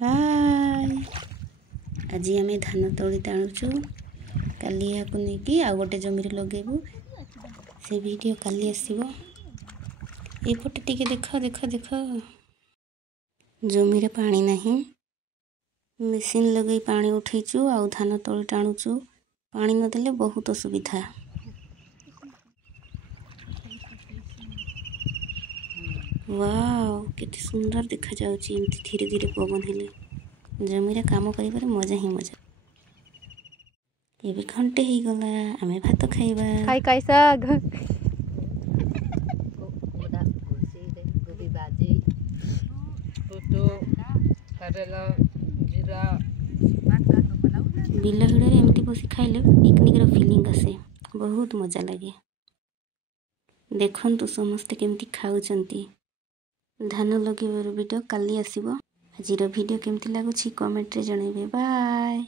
हाय आज आम धान तली टाणुचु काली या नहीं आ गोटे जमी लगेबू से वीडियो काली आसब एपटे टिके देख देख देख जमी पानी नहीं मेसीन लगे पानी उठेचु आ धान तली टाणुचु पानी नदेले बहुत असुविधा वाओ केते सुंदर देखा जाउची एमती धीरे धीरे पवन हेले जमी काम कर मजा ही मजा ये घंटे ही गला आमे भात खाइबा खाई खाई साग बिल हिड़े एमती बस खाइले पिकनिक रो फीलिंग आसे बहुत मजा लगे देखंतु समस्ते केमती खाउचंती धान लगे वीडियो काली आसीबो आज वीडियो केमती लागुची कमेंट रे जणैबे बाय।